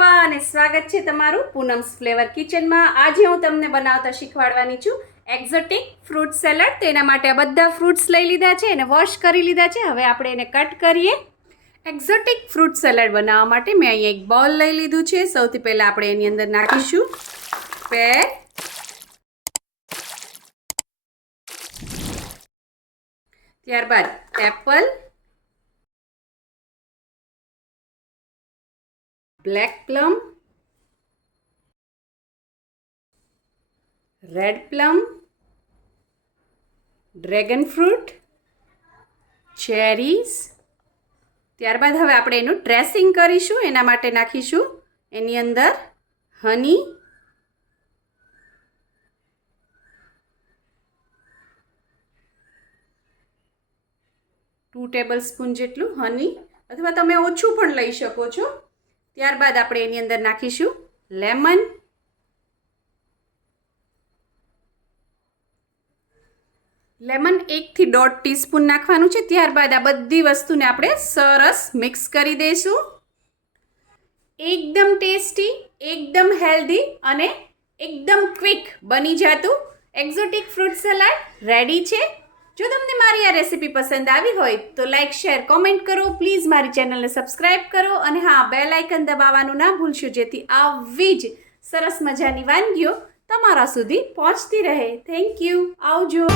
નવા અને સ્વાગત છે તમારું પૂનમ્સ ફ્લેવર કિચનમાં। આજે હું તમને બનાવતા શીખવાડવાની છું એક્ઝોટિક ફ્રૂટ સલાડ। તેના માટે આ બધા ફ્રૂટ્સ લઈ લીધા છે અને વોશ કરી લીધા છે। હવે આપણે એને કટ કરીએ। એક્ઝોટિક ફ્રૂટ સલાડ બનાવવા માટે મેં અહીંયા એક બાઉલ લઈ લીધું છે। સૌથી પહેલા આપણે એની અંદર નાખીશું પેર, ત્યારબાદ Apple, black plum, red plum, dragon fruit, cherries. ત્યારબાદ હવે આપણે એનું ડ્રેસિંગ કરીશું। એના માટે નાખીશું એની અંદર હની, 2 ટેબલસ્પૂન જેટલું હની, અથવા તમે ઓછું પણ લઈ શકો છો। ત્યારબાદ આપણે એની અંદર નાખીશું લેમન, લેમન 1 થી 1.5 ટીસ્પૂન નાખવાનું છે। ત્યારબાદ આ બધી વસ્તુને આપણે સરસ મિક્સ કરી દઈશું। એકદમ ટેસ્ટી, એકદમ હેલ્ધી અને એકદમ ક્વિક બની જતું એક્ઝોટિક ફ્રૂટ સલાડ રેડી છે। જો તમને મારી આ રેસીપી પસંદ આવી હોય તો લાઇક, શેર, કોમેન્ટ કરો। પ્લીઝ મારી ચેનલને સબસ્ક્રાઇબ કરો અને હા, બેલ આઇકન દબાવવાનું ના ભૂલશો, જેથી આવી જ સરસ મજાની વાનગીઓ તમારા સુધી પહોંચતી રહે। થેન્ક યુ, આવજો।